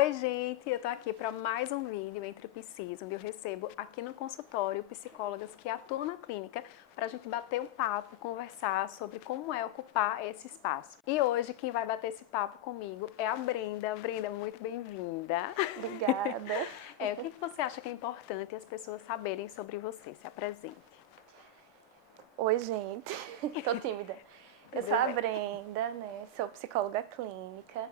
Oi, gente! Eu tô aqui para mais um vídeo entre Psis, onde eu recebo aqui no consultório psicólogas que atuam na clínica para a gente bater um papo, conversar sobre como é ocupar esse espaço. E hoje quem vai bater esse papo comigo é a Brenda. Brenda, muito bem-vinda! Obrigada. O que você acha que é importante as pessoas saberem sobre você? Se apresente. Oi, gente. Tô tímida. Eu Tudo sou a bem. Brenda, né? Sou psicóloga clínica,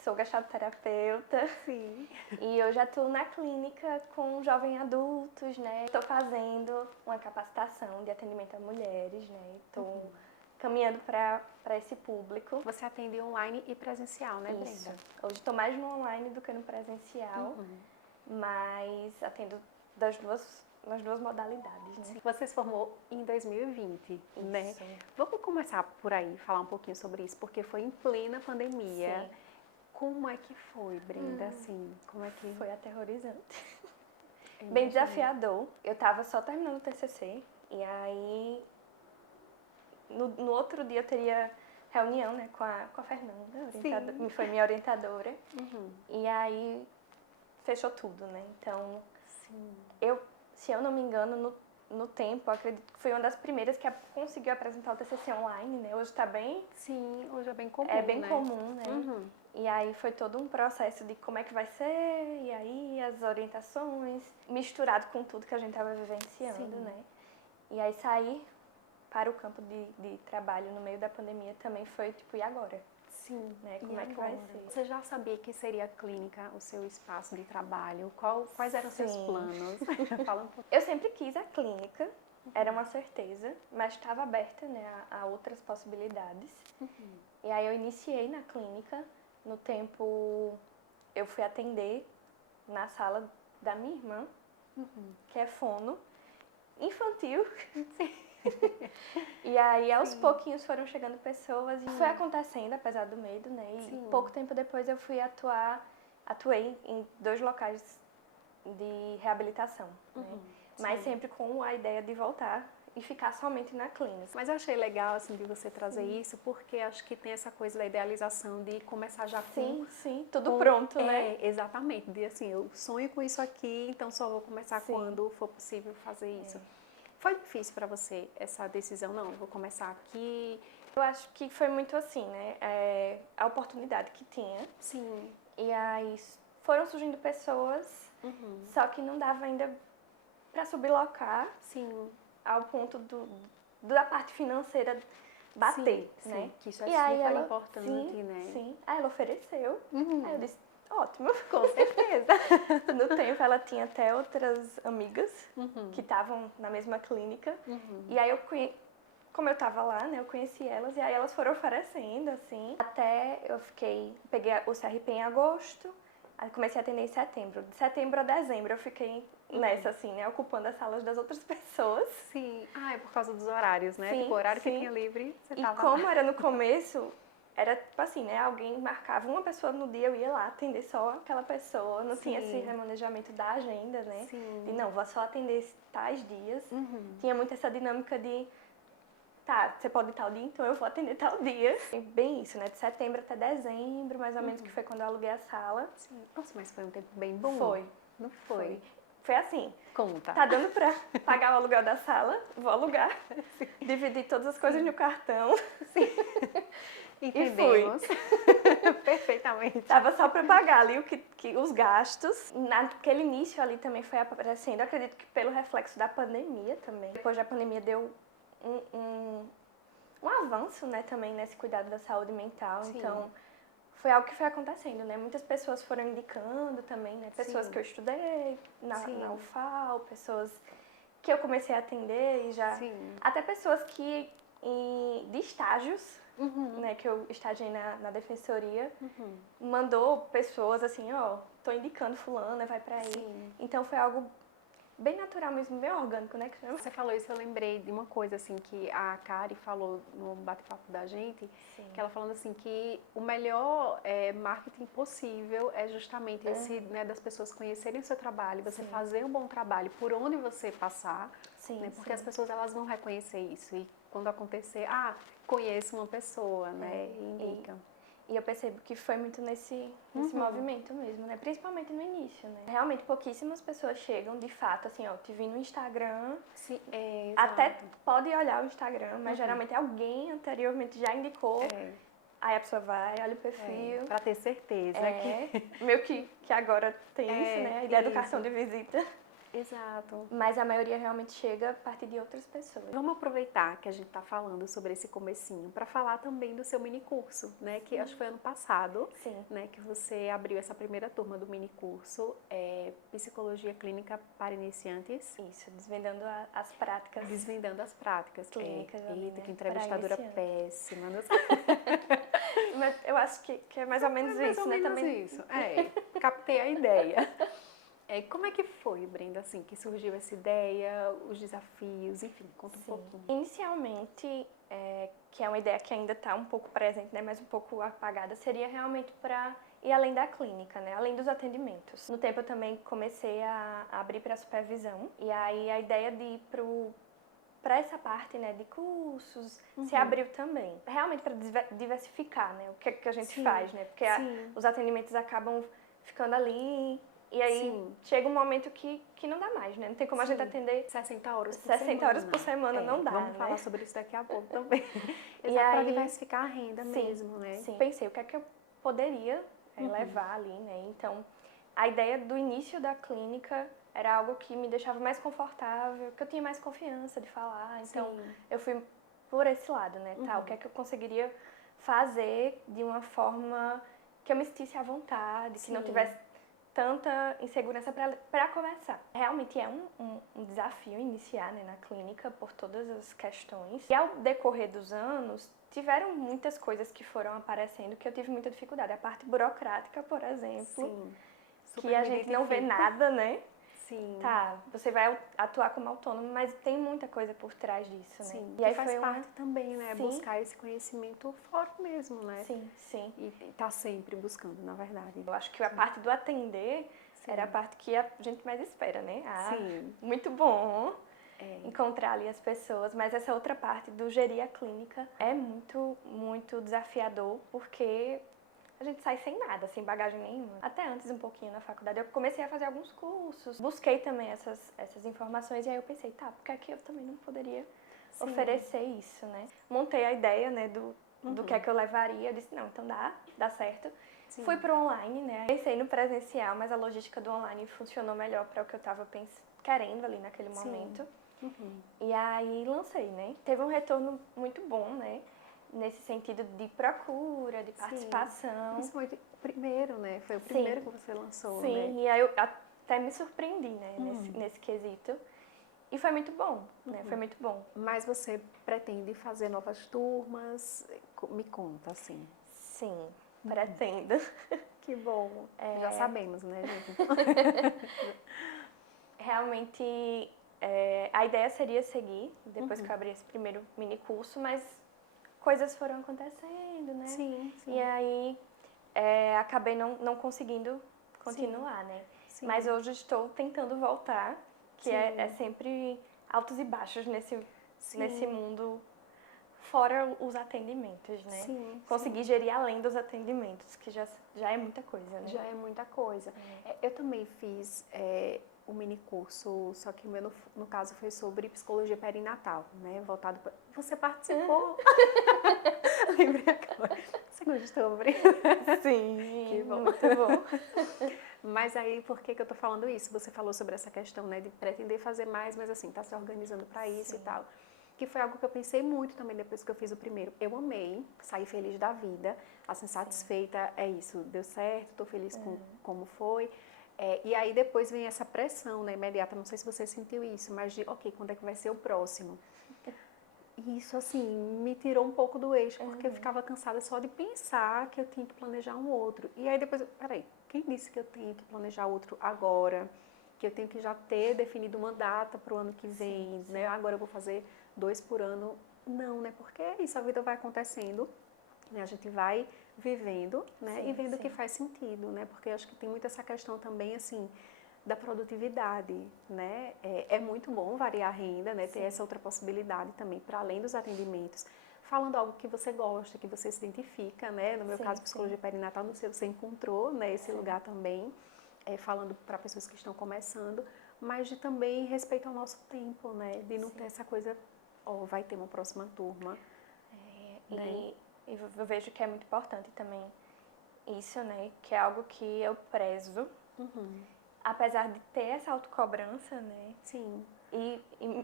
sou gastroterapeuta. Sim. E eu já atuo na clínica com jovens adultos, né? Estou fazendo uma capacitação de atendimento a mulheres, né? Estou caminhando para esse público. Você atende online e presencial, né, Brenda? Isso. Hoje estou mais no online do que no presencial, mas atendo nas duas modalidades, né? Você se formou em 2020, né? Isso. Vamos começar por aí, falar um pouquinho sobre isso, porque foi em plena pandemia. Sim. Como é que foi, Brenda? Assim, como é que... Foi aterrorizante. Eu Bem imaginei. desafiador. Eu tava só terminando o TCC e aí no outro dia eu teria reunião, né, com a Fernanda, foi minha orientadora. E aí fechou tudo, né? Então, Sim. se eu não me engano, no tempo, eu acredito que foi uma das primeiras que conseguiu apresentar o TCC online, né? Hoje tá bem... Sim, hoje é bem comum, É bem né? comum, né? E aí foi todo um processo de como é que vai ser, e aí as orientações, misturado com tudo que a gente estava vivenciando, Sim. né? E aí sair para o campo de trabalho no meio da pandemia também foi tipo, e agora? Sim. Né? Como E é que vai agora? ser? Você já sabia que seria a clínica o seu espaço de trabalho? Quais eram os seus Sim. planos? Fala um pouco. Eu sempre quis a clínica, era uma certeza, mas estava aberta, né, a outras possibilidades. E aí eu iniciei na clínica, no tempo eu fui atender na sala da minha irmã, que é fono, infantil. E aí aos pouquinhos foram chegando pessoas e foi acontecendo, apesar do medo, né? E pouco tempo depois eu fui atuei em 2 locais de reabilitação, né? Mas sempre com a ideia de voltar e ficar somente na clínica. Mas eu achei legal, assim, de você trazer isso, porque acho que tem essa coisa da idealização de começar já com... Sim, tudo pronto, né? Exatamente. De assim, eu sonho com isso aqui, então só vou começar quando for possível fazer isso. Foi difícil para você essa decisão? Não, eu vou começar aqui. Eu acho que foi muito assim, né? A oportunidade que tinha. Sim. E aí foram surgindo pessoas, só que não dava ainda para sublocar. Sim. Ao ponto da parte financeira bater, Sim, né? que isso é E aí super ela, importante, né? Sim. Aí ela ofereceu. Aí eu disse, ótimo. Com certeza. No tempo ela tinha até outras amigas que estavam na mesma clínica. E aí como eu tava lá, né, eu conheci elas e aí elas foram oferecendo, assim. Até eu peguei o CRP em agosto, aí comecei a atender em setembro. De setembro a dezembro eu fiquei nessa, assim, né, ocupando as salas das outras pessoas. Sim. Ah, é por causa dos horários, né? Sim, Tipo, o horário que tinha livre, você E tava como lá. era no começo, era tipo assim, né, alguém marcava uma pessoa no dia, eu ia lá atender só aquela pessoa, não tinha esse remanejamento da agenda, né? Sim. De não, vou só atender tais dias. Tinha muito essa dinâmica de tá, você pode ir tal dia, então eu vou atender tal dia. E bem isso, né? De setembro até dezembro, mais ou menos, que foi quando eu aluguei a sala. Sim. Nossa, mas foi um tempo bem bom. Foi. Não foi? Foi assim. Conta. Tá dando pra pagar o aluguel da sala, vou alugar. Dividir todas as coisas no cartão. Sim. Entendemos. E fui. Perfeitamente. Tava só pra pagar ali os gastos. Naquele início ali também foi aparecendo, acredito que pelo reflexo da pandemia também. Depois da pandemia deu um avanço, né, também nesse cuidado da saúde mental. Sim. Então, foi algo que foi acontecendo, né? Muitas pessoas foram indicando também, né? Pessoas que eu estudei na UFAL, pessoas que eu comecei a atender e já... Até pessoas que de estágios, né, que eu estagiei na defensoria, mandou pessoas assim, ó, tô indicando fulana, vai pra aí. Então foi algo bem natural mesmo, bem orgânico, né? Você falou isso, eu lembrei de uma coisa assim que a Kari falou no bate-papo da gente, que ela falando assim que o melhor marketing possível é justamente esse, né, das pessoas conhecerem o seu trabalho, você fazer um bom trabalho por onde você passar, né, porque as pessoas elas vão reconhecer isso e quando acontecer, conheço uma pessoa, né, e indica. E eu percebo que foi muito nesse movimento mesmo, né? Principalmente no início, né? Realmente pouquíssimas pessoas chegam, de fato, assim, ó, te vi no Instagram. Sim, até pode olhar o Instagram, mas geralmente alguém anteriormente já indicou. Aí a pessoa vai, olha o perfil. Pra ter certeza. Meio que agora tem isso, né? A ideia do cartão de visita. Exato. Mas a maioria realmente chega a partir de outras pessoas. Vamos aproveitar que a gente está falando sobre esse comecinho para falar também do seu minicurso, né? Que acho que foi ano passado, né? Que você abriu essa primeira turma do minicurso, Psicologia Clínica para Iniciantes. Isso, desvendando as práticas. Desvendando as práticas. Clínicas. Eita, que entrevistadora péssima. Mas eu acho que é mais ou menos isso, né? Também isso. Captei a ideia. Como é que foi, Brenda, assim, que surgiu essa ideia, os desafios, enfim, conta um pouquinho. Inicialmente, que é uma ideia que ainda está um pouco presente, né, mas um pouco apagada, seria realmente para ir além da clínica, né, além dos atendimentos. No tempo eu também comecei a abrir para supervisão, e aí a ideia de ir para essa parte, né, de cursos, se abriu também. Realmente para diversificar, né, o que a gente faz, né, porque os atendimentos acabam ficando ali. E aí chega um momento que não dá mais, né? Não tem como a gente atender 60 horas por semana. 60 horas por semana não dá, Vamos falar sobre isso daqui a pouco também. E aí, para diversificar a renda mesmo, né? Sim, pensei o que é que eu poderia levar ali, né? Então, a ideia do início da clínica era algo que me deixava mais confortável, que eu tinha mais confiança de falar. Então, eu fui por esse lado, né? O que é que eu conseguiria fazer de uma forma que eu me sentisse à vontade, que não tivesse tanta insegurança para começar. Realmente é um desafio iniciar, né, na clínica por todas as questões. E ao decorrer dos anos, tiveram muitas coisas que foram aparecendo que eu tive muita dificuldade. A parte burocrática, por exemplo, que a gente não vê nada, né? Tá, você vai atuar como autônomo, mas tem muita coisa por trás disso, né? E aí faz parte também, né? Buscar esse conhecimento fora mesmo, né? Sim. E tá sempre buscando, na verdade. Eu acho que a parte do atender era a parte que a gente mais espera, né? Muito bom encontrar ali as pessoas, mas essa outra parte do gerir a clínica é muito, muito desafiador, porque a gente sai sem nada, sem bagagem nenhuma. Até antes, um pouquinho na faculdade, eu comecei a fazer alguns cursos, busquei também essas informações e aí eu pensei, tá, porque aqui eu também não poderia oferecer isso, né? Montei a ideia, né, do que é que eu levaria, eu disse, não, então dá certo. Fui pro online, né? Pensei no presencial, mas a logística do online funcionou melhor para o que eu tava querendo ali naquele momento. E aí lancei, né? Teve um retorno muito bom, né? Nesse sentido de procura, de participação. Isso foi o primeiro, né? Foi o primeiro que você lançou, né? E aí eu até me surpreendi, né? Nesse quesito. E foi muito bom, né? Foi muito bom. Mas você pretende fazer novas turmas? Me conta, assim. Sim, pretendo. Que bom. Já sabemos, né, gente? Realmente, a ideia seria seguir, depois que eu abrir esse primeiro mini curso, mas coisas foram acontecendo, né? Sim. E aí, acabei não conseguindo continuar, né? Mas hoje estou tentando voltar, que é sempre altos e baixos nesse mundo, fora os atendimentos, né? Conseguir gerir além dos atendimentos, que já é muita coisa, né? Já é muita coisa. Eu também fiz um mini curso, só que o meu, no caso, foi sobre psicologia perinatal, né? Voltado para... Você participou? Lembrei agora. Você gostou, Brenda? Sim, que bom. Muito bom. Mas aí, por que eu tô falando isso? Você falou sobre essa questão, né, de pretender fazer mais, mas assim, tá se organizando para isso e tal. Que foi algo que eu pensei muito também depois que eu fiz o primeiro. Eu amei, saí feliz da vida, assim, satisfeita, é isso, deu certo, tô feliz com como foi. E aí depois vem essa pressão, né, imediata, não sei se você sentiu isso, mas de, ok, quando é que vai ser o próximo? E isso, assim, me tirou um pouco do eixo, porque eu ficava cansada só de pensar que eu tinha que planejar um outro. E aí depois, peraí, quem disse que eu tenho que planejar outro agora? Que eu tenho que já ter definido uma data para o ano que vem, né? Agora eu vou fazer 2 por ano. Não, né? Porque é isso, a vida vai acontecendo, né? A gente vai vivendo, né? E vendo o que faz sentido, né? Porque eu acho que tem muito essa questão também, assim, da produtividade, né? É muito bom variar a renda, né? Ter essa outra possibilidade também, para além dos atendimentos, falando algo que você gosta, que você se identifica, né? No meu caso, psicologia perinatal, no seu você encontrou, né, esse lugar também, falando para pessoas que estão começando, mas de também respeito ao nosso tempo, né? De não ter essa coisa, vai ter uma próxima turma. E eu vejo que é muito importante também isso, né? Que é algo que eu prezo, apesar de ter essa autocobrança, né? Sim. E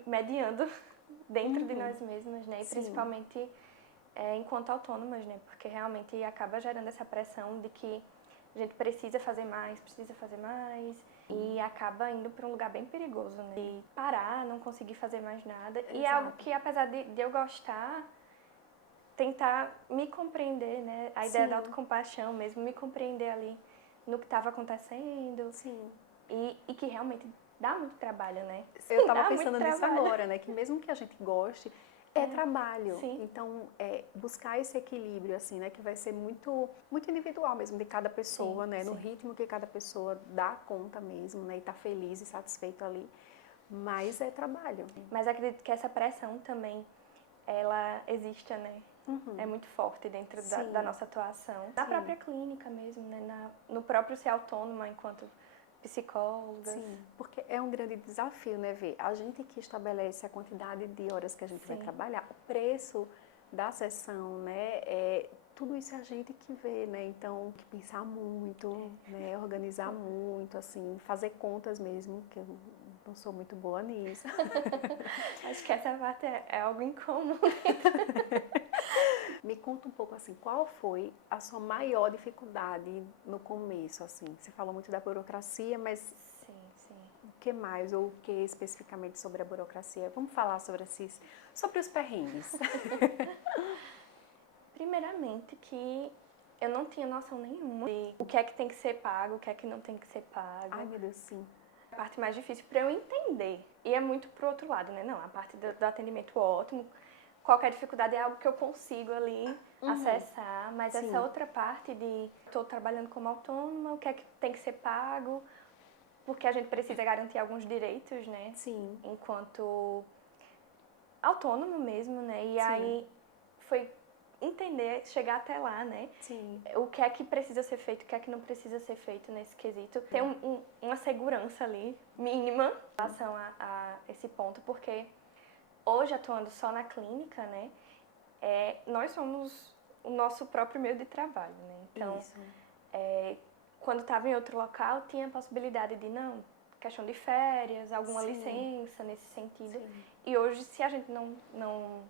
mediando dentro de nós mesmas, né? E principalmente enquanto autônomas, né? Porque realmente acaba gerando essa pressão de que a gente precisa fazer mais, e acaba indo para um lugar bem perigoso, né? E parar, não conseguir fazer mais nada. Exato. E é algo que, apesar de eu gostar, tentar me compreender, né? A ideia da autocompaixão mesmo, me compreender ali no que estava acontecendo. Sim. E que realmente dá muito trabalho, né? Eu estava pensando nisso agora, né? Que mesmo que a gente goste, é trabalho. Sim. Então, buscar esse equilíbrio, assim, né? Que vai ser muito, muito individual mesmo de cada pessoa, né? No ritmo que cada pessoa dá conta mesmo, né? E tá feliz e satisfeito ali. Mas é trabalho. Mas acredito que essa pressão também, ela existe, né? É muito forte dentro da nossa atuação. Na própria clínica mesmo, né? No próprio ser autônoma enquanto psicóloga. Sim, porque é um grande desafio, né, ver a gente que estabelece a quantidade de horas que a gente vai trabalhar, o preço da sessão, né, tudo isso é a gente que vê, né, então tem que pensar muito, né, organizar muito, assim, fazer contas mesmo, que eu não sou muito boa nisso. Acho que essa parte é algo incomum. Me conta um pouco assim, qual foi a sua maior dificuldade no começo, assim? Você falou muito da burocracia, mas o que mais, ou o que especificamente sobre a burocracia? Vamos falar sobre os perrengues. Primeiramente que eu não tinha noção nenhuma de o que é que tem que ser pago, o que é que não tem que ser pago. Ai, meu Deus, sim. A parte mais difícil para eu entender. E é muito pro outro lado, né? Não, a parte do atendimento ótimo. Qualquer dificuldade é algo que eu consigo ali acessar, mas essa outra parte de estou trabalhando como autônoma, o que é que tem que ser pago, porque a gente precisa garantir alguns direitos, né? Sim. Enquanto autônomo mesmo, né? E aí foi entender, chegar até lá, né? Sim. O que é que precisa ser feito, o que é que não precisa ser feito nesse quesito. Ter uma segurança ali, mínima, em relação a esse ponto, porque hoje, atuando só na clínica, né, nós somos o nosso próprio meio de trabalho, né? Então, quando estava em outro local, tinha a possibilidade de, questão de férias, alguma licença nesse sentido. E hoje, se a gente não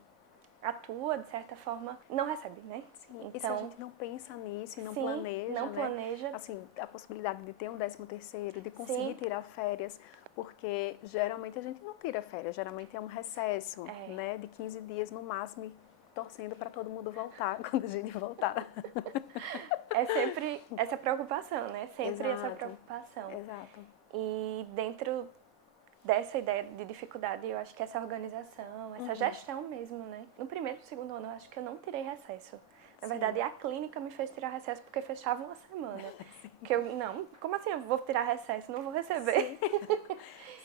atua, de certa forma, não recebe, né? Sim. Então, e se a gente não pensa nisso e não planeja, assim, a possibilidade de ter um 13º, de conseguir tirar férias, porque geralmente a gente não tira férias, geralmente é um recesso, né, de 15 dias no máximo, torcendo para todo mundo voltar quando a gente voltar. É sempre essa preocupação, né? Sempre essa preocupação. Exato. E dentro dessa ideia de dificuldade, eu acho que essa organização, essa gestão mesmo, né? No primeiro e segundo ano, eu acho que eu não tirei recesso. Na verdade, a clínica me fez tirar recesso porque fechava uma semana. Que eu, como assim eu vou tirar recesso? Não vou receber.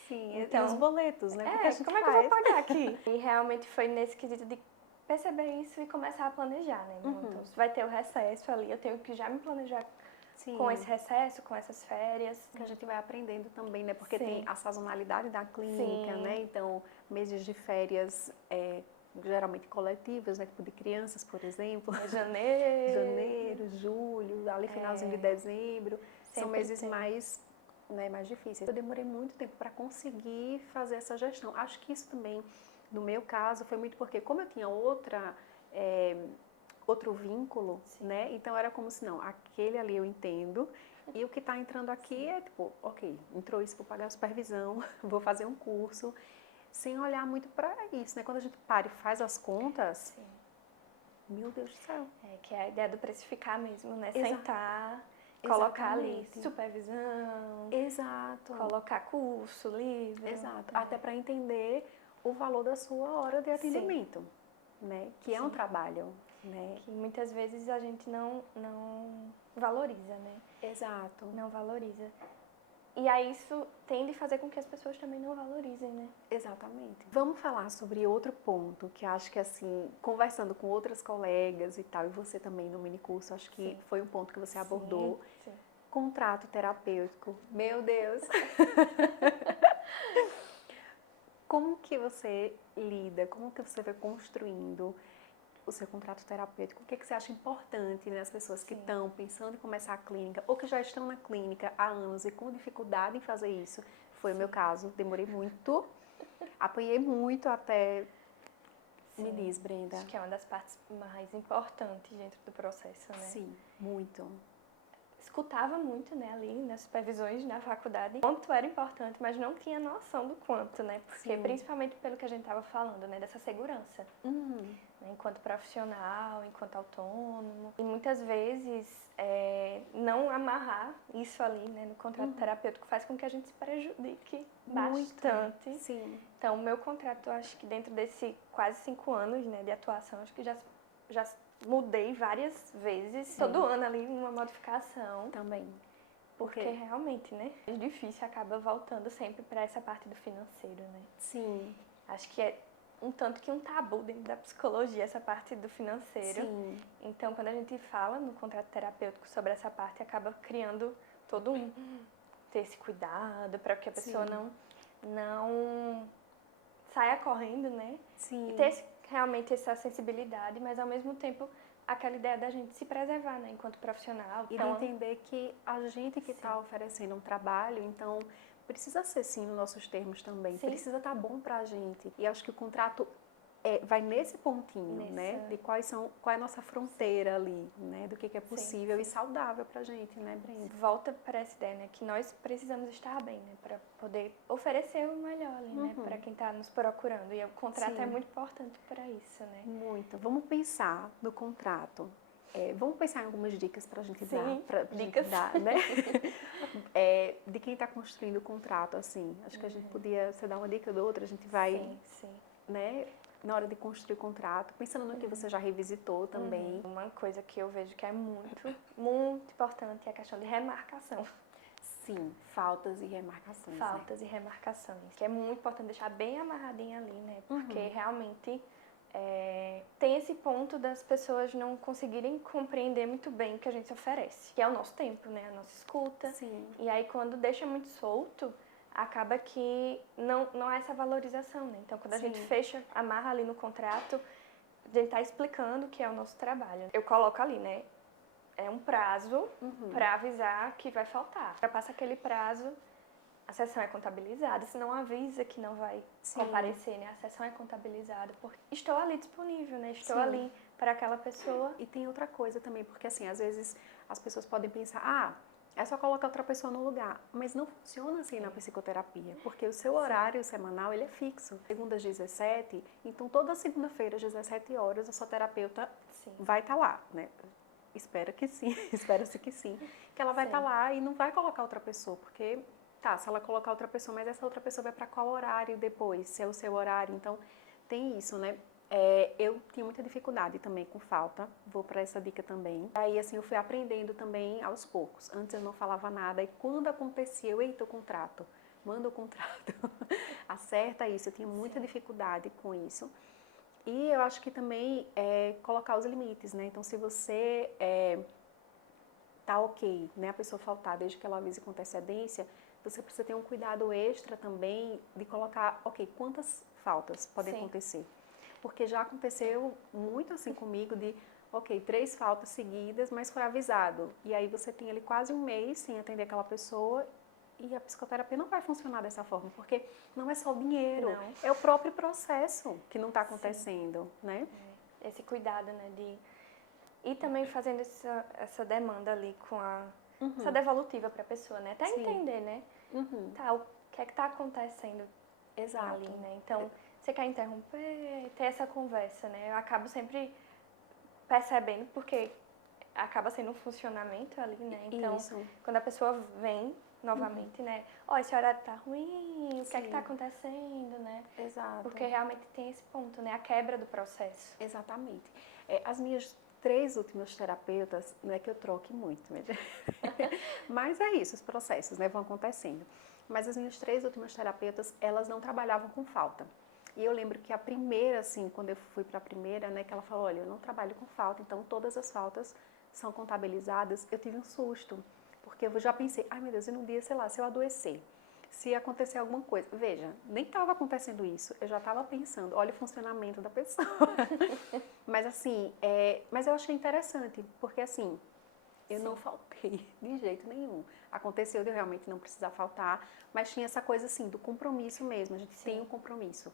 Sim, então, os boletos, né? Como é que eu vou pagar aqui? E realmente foi nesse quesito de perceber isso e começar a planejar, né? Então, se vai ter o recesso ali, eu tenho que já me planejar com esse recesso, com essas férias. Que a gente vai aprendendo também, né? Porque tem a sazonalidade da clínica, né? Então, meses de férias geralmente coletivas, né? Tipo de crianças, por exemplo. Janeiro, julho, ali finalzinho de dezembro. São meses mais difíceis. Eu demorei muito tempo para conseguir fazer essa gestão. Acho que isso também, no meu caso, foi muito porque como eu tinha outro vínculo, né? Então era como se aquele ali eu entendo e o que está entrando aqui é tipo, ok, entrou isso, vou pagar a supervisão, vou fazer um curso, sem olhar muito para isso, né? Quando a gente para e faz as contas, meu Deus do céu. Que é a ideia do precificar mesmo, né? Exato. Sentar, colocar ali supervisão, colocar curso livre. Exato, até para entender o valor da sua hora de atendimento, né? Que é um trabalho, né? Que muitas vezes a gente não valoriza, né? Exato. Não valoriza. E aí isso tende a fazer com que as pessoas também não valorizem, né? Exatamente. Vamos falar sobre outro ponto, que acho que assim, conversando com outras colegas e tal, e você também no minicurso, acho que foi um ponto que você abordou. Sim. Contrato terapêutico. Meu Deus! Como que você lida, como que você vai construindo o seu contrato terapêutico? O que você acha importante nas pessoas que estão pensando em começar a clínica ou que já estão na clínica há anos e com dificuldade em fazer isso? Foi o meu caso, demorei muito, apanhei muito até... Me diz, Brenda. Acho que é uma das partes mais importantes dentro do processo, né? Sim, muito. Escutava muito, né, ali nas supervisões na faculdade, quanto era importante, mas não tinha noção do quanto, né? Porque principalmente pelo que a gente estava falando, né, dessa segurança. Né, enquanto profissional, enquanto autônomo. E muitas vezes não amarrar isso ali, né, no contrato terapêutico faz com que a gente se prejudique bastante. Sim. Então, o meu contrato, eu acho que dentro desse quase 5 anos, né, de atuação, acho que já mudei várias vezes. Todo ano ali uma modificação. Também. Porque realmente, né, é difícil, acaba voltando sempre para essa parte do financeiro, né? Sim. Acho que é um tanto que um tabu dentro da psicologia, essa parte do financeiro. Sim. Então, quando a gente fala no contrato terapêutico sobre essa parte, acaba criando todo ter esse cuidado para que a pessoa não saia correndo, né? Sim. E ter realmente essa sensibilidade, mas ao mesmo tempo aquela ideia da gente se preservar, né, enquanto profissional. E então, de entender que a gente que está oferecendo um trabalho, então precisa ser sim nos nossos termos também, precisa estar bom pra gente. E acho que o contrato vai nesse pontinho, né, de qual é a nossa fronteira ali, né, do que é possível e saudável pra gente, né, Brenda? Volta para essa ideia, né, que nós precisamos estar bem, né, para poder oferecer o melhor ali, né, para quem está nos procurando. E o contrato é muito importante para isso, né? Muito. Vamos pensar no contrato. Vamos pensar em algumas dicas para a gente dar, né? De quem está construindo o contrato, assim. Acho que a gente podia, você dar uma dica ou outra, a gente vai, né? Na hora de construir o contrato, pensando no que você já revisitou também. Uma coisa que eu vejo que é muito, muito importante é a questão de remarcação. Sim, faltas e remarcações. Faltas e remarcações, que é muito importante deixar bem amarradinho ali, né? Porque realmente tem esse ponto das pessoas não conseguirem compreender muito bem o que a gente oferece, que é o nosso tempo, né? A nossa escuta. Sim. E aí quando deixa muito solto, acaba que não há essa valorização, né? Então quando a gente fecha, amarra ali no contrato, a gente tá explicando o que é o nosso trabalho. Eu coloco ali, né? É um prazo para avisar que vai faltar. Já passa aquele prazo, a sessão é contabilizada. Se não avisa que não vai comparecer, né? A sessão é contabilizada. Porque estou ali disponível, né? Estou ali para aquela pessoa. E tem outra coisa também, porque assim, às vezes as pessoas podem pensar, é só colocar outra pessoa no lugar. Mas não funciona assim na psicoterapia, porque o seu horário semanal, ele é fixo. Segunda às 17, então toda segunda-feira às 17 horas, a sua terapeuta vai estar lá, né? Espero que sim, espera-se que sim. Que ela vai estar lá e não vai colocar outra pessoa, porque, se ela colocar outra pessoa, mas essa outra pessoa vai para qual horário depois? Se é o seu horário, então tem isso, né? Eu tinha muita dificuldade também com falta, vou para essa dica também. Aí, assim, eu fui aprendendo também aos poucos. Antes eu não falava nada e quando acontecia, eita, o contrato, manda o contrato, acerta isso. Eu tinha muita dificuldade com isso. E eu acho que também colocar os limites, né? Então, se você tá ok, né, a pessoa faltar desde que ela avise com antecedência, você precisa ter um cuidado extra também de colocar, ok, quantas faltas podem acontecer. Porque já aconteceu muito assim comigo de, ok, 3 faltas seguidas, mas foi avisado. E aí você tem ali quase um mês sem atender aquela pessoa e a psicoterapia não vai funcionar dessa forma, porque não é só o dinheiro, é o próprio processo que não está acontecendo, né? Esse cuidado, né, e também fazendo essa demanda ali com essa devolutiva para a pessoa, né? Até entender, né? Tá, o que é que tá acontecendo ali, né? Então, você quer interromper, ter essa conversa, né? Eu acabo sempre percebendo, porque acaba sendo um funcionamento ali, né? Então, quando a pessoa vem novamente, né? Esse horário tá ruim, o que é que tá acontecendo, né? Exato. Porque realmente tem esse ponto, né? A quebra do processo. Exatamente. As minhas 3 últimos terapeutas, não é que eu troque muito, mas é isso, os processos, né, vão acontecendo. Mas as minhas 3 últimas terapeutas, elas não trabalhavam com falta. E eu lembro que a primeira, assim, quando eu fui para a primeira, né, que ela falou, olha, eu não trabalho com falta, então todas as faltas são contabilizadas. Eu tive um susto, porque eu já pensei, ai meu Deus, e num dia, sei lá, se eu adoecer, se acontecer alguma coisa. Veja, nem estava acontecendo isso, eu já estava pensando, olha o funcionamento da pessoa. Mas assim, mas eu achei interessante, porque assim, eu não faltei de jeito nenhum. Aconteceu de eu realmente não precisar faltar, mas tinha essa coisa assim, do compromisso mesmo, a gente tem um compromisso.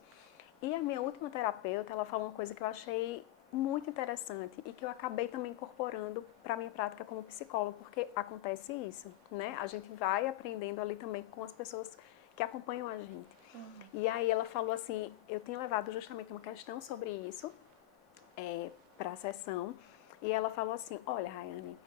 E a minha última terapeuta, ela falou uma coisa que eu achei muito interessante e que eu acabei também incorporando para a minha prática como psicóloga, porque acontece isso, né? A gente vai aprendendo ali também com as pessoas que acompanham a gente. E aí ela falou assim, eu tinha levado justamente uma questão sobre isso para a sessão, e ela falou assim, olha, Rayane,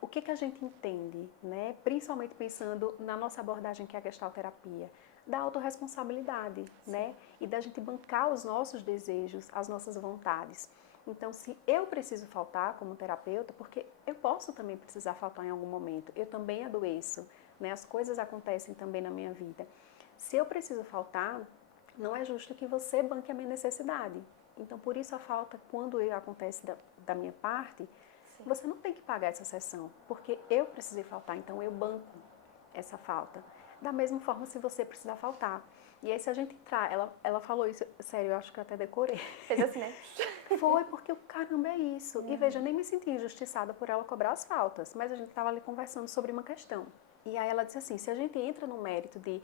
o que a gente entende, né? Principalmente pensando na nossa abordagem que é a gestalterapia, da autorresponsabilidade, né? E da gente bancar os nossos desejos, as nossas vontades. Então, se eu preciso faltar como terapeuta, porque eu posso também precisar faltar em algum momento, eu também adoeço, né? As coisas acontecem também na minha vida. Se eu preciso faltar, não é justo que você banque a minha necessidade. Então, por isso a falta, quando acontece da minha parte, você não tem que pagar essa sessão, porque eu precisei faltar, então eu banco essa falta. Da mesma forma, se você precisar faltar. E aí, se a gente entrar, ela falou isso, sério, eu acho que eu até decorei. Fez assim, né? Foi, porque o caramba é isso. E veja, eu nem me senti injustiçada por ela cobrar as faltas, mas a gente estava ali conversando sobre uma questão. E aí ela disse assim, se a gente entra no mérito de,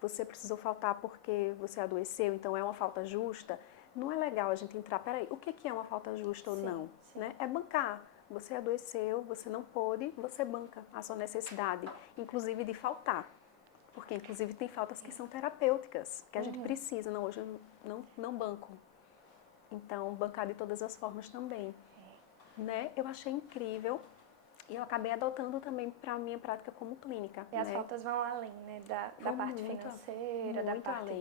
você precisou faltar porque você adoeceu, então é uma falta justa, não é legal a gente entrar, peraí, o que é uma falta justa ou não? Né? É bancar. Você adoeceu, você não pôde, você banca a sua necessidade, inclusive de faltar. Porque, inclusive, tem faltas que são terapêuticas, que a gente precisa. Não, hoje eu não banco. Então, bancar de todas as formas também. Né? Eu achei incrível e eu acabei adotando também para a minha prática como clínica. E as faltas vão além, né? Da parte financeira, da parte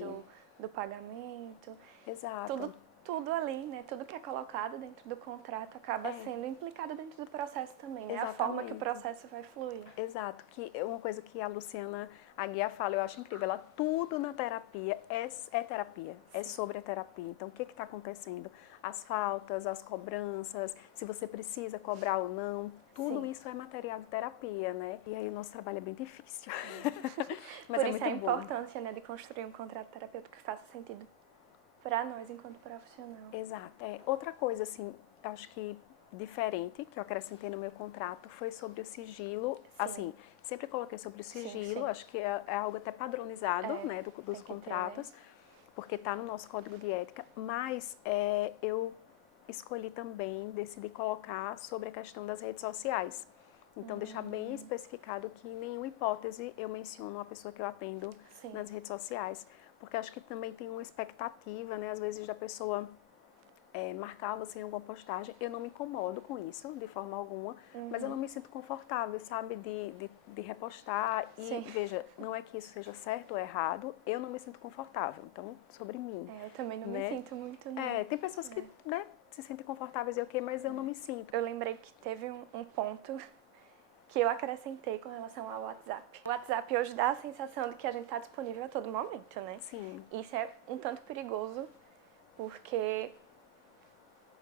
do pagamento. Exato. Tudo ali, né? Tudo que é colocado dentro do contrato acaba sendo implicado dentro do processo também, né? Exatamente. A forma que o processo vai fluir. Exato, que é uma coisa que a Luciana Aguiar fala, eu acho incrível, ela tudo na terapia é terapia, é sobre a terapia. Então, o que está acontecendo? As faltas, as cobranças, se você precisa cobrar ou não, tudo isso é material de terapia, né? E aí o nosso trabalho é bem difícil. Mas por isso a importância, né, de construir um contrato terapêutico que faça sentido para nós enquanto profissional. Exato. Outra coisa, assim, acho que diferente, que eu acrescentei no meu contrato, foi sobre o sigilo. Assim, sempre coloquei sobre o sigilo, acho que é algo até padronizado, né, dos contratos, porque está no nosso código de ética, mas eu escolhi também, decidi colocar sobre a questão das redes sociais. Então, deixar bem especificado que em nenhuma hipótese eu menciono a pessoa que eu atendo nas redes sociais, porque acho que também tem uma expectativa, né, às vezes da pessoa marcar você em alguma postagem. Eu não me incomodo com isso, de forma alguma, mas eu não me sinto confortável, sabe, de repostar. E, veja, não é que isso seja certo ou errado, eu não me sinto confortável. Então, sobre mim. Eu também não me sinto muito, não. Tem pessoas que, né, se sentem confortáveis e ok, mas eu não me sinto. Eu lembrei que teve um ponto que eu acrescentei com relação ao WhatsApp. O WhatsApp hoje dá a sensação de que a gente está disponível a todo momento, né? Sim. Isso é um tanto perigoso, porque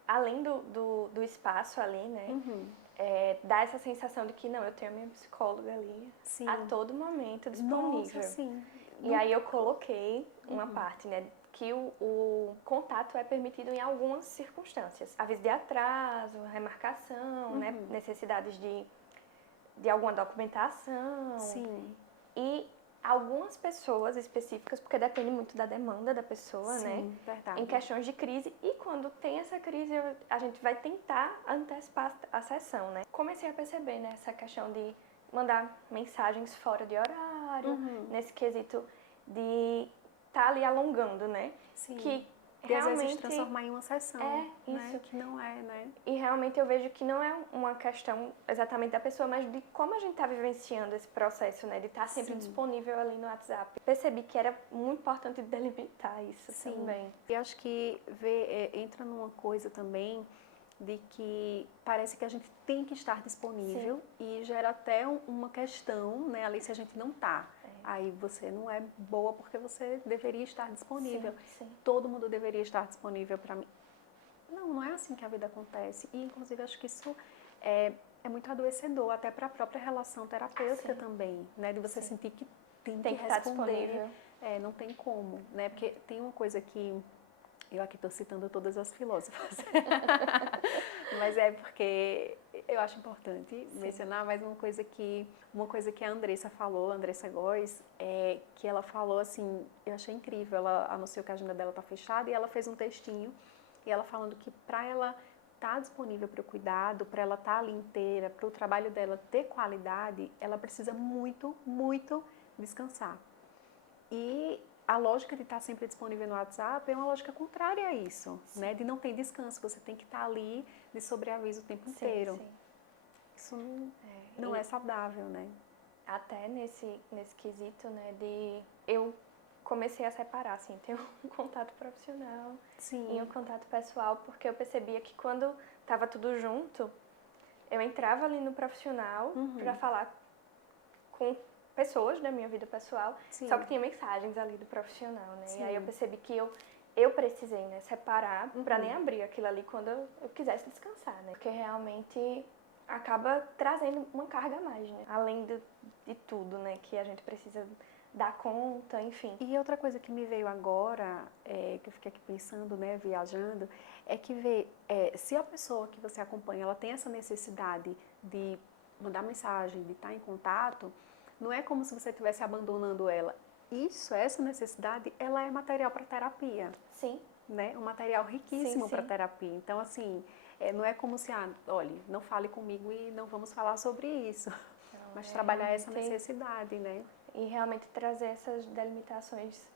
além do espaço ali, né? Dá essa sensação de que, não, eu tenho a minha psicóloga ali a todo momento disponível. Nossa, sim. E aí eu coloquei uma parte, né? Que o contato é permitido em algumas circunstâncias. Aviso de atraso, remarcação, né? Necessidades de alguma documentação. Sim. E algumas pessoas específicas, porque depende muito da demanda da pessoa, né? Verdade. Em questões de crise. E quando tem essa crise, a gente vai tentar antecipar a sessão, né? Comecei a perceber, né, essa questão de mandar mensagens fora de horário, nesse quesito de estar ali alongando, né? Sim. Que e realmente às vezes transformar em uma sessão, isso. Né? Que não é, né? E realmente eu vejo que não é uma questão exatamente da pessoa, mas de como a gente está vivenciando esse processo, né? De estar sempre disponível ali no WhatsApp. Percebi que era muito importante delimitar isso também. E acho que entra numa coisa também de que parece que a gente tem que estar disponível. Sim. E gera até uma questão, né, ali se a gente não está. Aí você não é boa porque você deveria estar disponível. Sim, sim. Todo mundo deveria estar disponível para mim. Não é assim que a vida acontece. E, inclusive, acho que isso é muito adoecedor, até para a própria relação terapêutica também, né? De você sentir que tem que estar responder. Disponível. Não tem como, né? Porque tem uma coisa que... Eu aqui estou citando todas as filósofas. Mas é porque eu acho importante mencionar mais uma coisa que a Andressa falou, a Andressa Góes, que ela falou assim, eu achei incrível, ela anunciou que a agenda dela está fechada e ela fez um textinho, e ela falando que para ela estar disponível para o cuidado, para ela estar ali inteira, para o trabalho dela ter qualidade, ela precisa muito, muito descansar. E a lógica de estar sempre disponível no WhatsApp é uma lógica contrária a isso, né? De não ter descanso, você tem que estar ali de sobreaviso o tempo inteiro. Sim. Isso não é saudável, né? Até nesse quesito, né, eu comecei a separar, assim, ter um contato profissional e um contato pessoal, porque eu percebia que quando estava tudo junto, eu entrava ali no profissional para falar com pessoas da minha vida pessoal, só que tinha mensagens ali do profissional, né? E aí eu percebi que eu precisei, né, separar para nem abrir aquilo ali quando eu quisesse descansar, né? Porque realmente acaba trazendo uma carga a mais, né? Além de tudo, né, que a gente precisa dar conta, enfim. E outra coisa que me veio agora, que eu fiquei aqui pensando, né, viajando, é que se a pessoa que você acompanha, ela tem essa necessidade de mandar mensagem, de estar em contato, não é como se você estivesse abandonando ela. Essa necessidade, ela é material para terapia. Sim. Né? Um material riquíssimo para terapia. Então, assim, não é como se, olha, não fale comigo e não vamos falar sobre isso. Não, mas trabalhar essa necessidade, né? E realmente trazer essas delimitações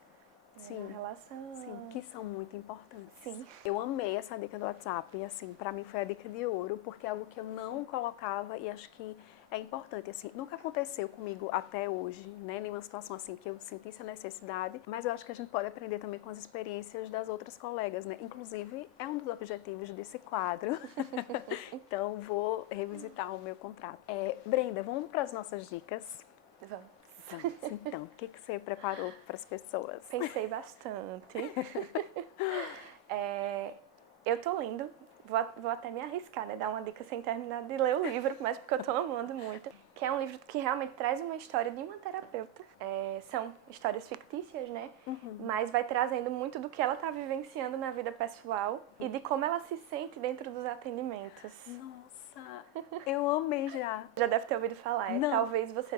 na relação. Sim, que são muito importantes. Sim. Eu amei essa dica do WhatsApp e, assim, para mim foi a dica de ouro, porque é algo que eu não colocava e acho que é importante, assim, nunca aconteceu comigo até hoje, né, nenhuma situação assim que eu sentisse a necessidade, mas eu acho que a gente pode aprender também com as experiências das outras colegas, né, inclusive é um dos objetivos desse quadro, então vou revisitar o meu contrato. Brenda, vamos para as nossas dicas? Vamos. Então, o que você preparou para as pessoas? Pensei bastante. Eu tô lendo, vou até me arriscar, né? Dar uma dica sem terminar de ler o livro, mas porque eu tô amando muito. Que é um livro que realmente traz uma história de uma terapeuta. São histórias fictícias, né? Mas vai trazendo muito do que ela tá vivenciando na vida pessoal e de como ela se sente dentro dos atendimentos. Nossa, eu amei já. Já deve ter ouvido falar. Talvez você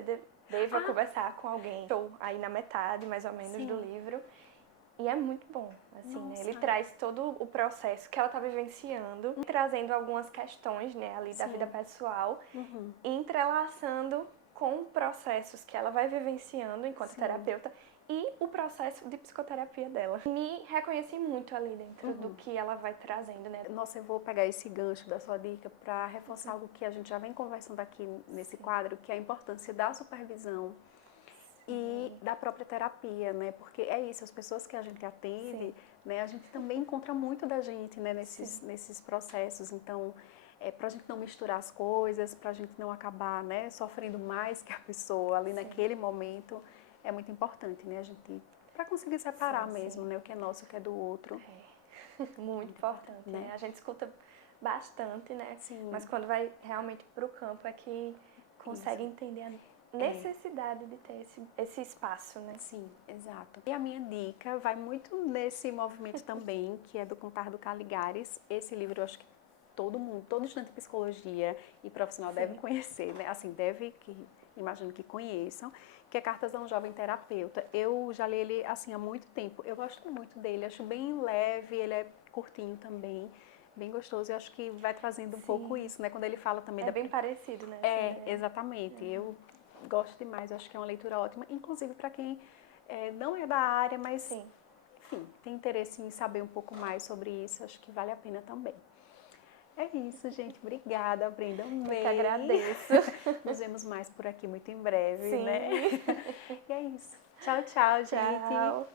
deva conversar com alguém. Estou aí na metade, mais ou menos, do livro. E é muito bom, assim, né? Ele traz todo o processo que ela está vivenciando, trazendo algumas questões, né, ali da vida pessoal, e entrelaçando com processos que ela vai vivenciando enquanto terapeuta e o processo de psicoterapia dela. Me reconheci muito ali dentro do que ela vai trazendo, né? Nossa, eu vou pegar esse gancho da sua dica para reforçar algo que a gente já vem conversando aqui nesse quadro, que é a importância da supervisão e da própria terapia, né? Porque é isso, as pessoas que a gente atende, né? A gente também encontra muito da gente, né? Nesses processos. Então, para a gente não misturar as coisas, para a gente não acabar, né? Sofrendo mais que a pessoa ali naquele momento, é muito importante, né? A gente, para conseguir separar mesmo, né? O que é nosso, o que é do outro. Muito importante, né? A gente escuta bastante, né? Mas quando vai realmente para o campo é que consegue entender a necessidade de ter esse espaço, né? Sim, exato. E a minha dica vai muito nesse movimento também, que é do Contar do Caligares. Esse livro eu acho que todo mundo, todo estudante de psicologia e profissional deve conhecer, né? Assim, imagino que conheçam, que é Cartas a um Jovem Terapeuta. Eu já li ele, assim, há muito tempo. Eu gosto muito dele, acho bem leve, ele é curtinho também, bem gostoso. Eu acho que vai trazendo um pouco isso, né? Quando ele fala também bem parecido, né? Exatamente. Eu gosto demais, eu acho que é uma leitura ótima, inclusive para quem não é da área, mas, enfim, tem interesse em saber um pouco mais sobre isso, acho que vale a pena também. É isso, gente. Obrigada, Brenda. Eu que agradeço. Nos vemos mais por aqui muito em breve, né? E é isso. Tchau, tchau, gente. Tchau.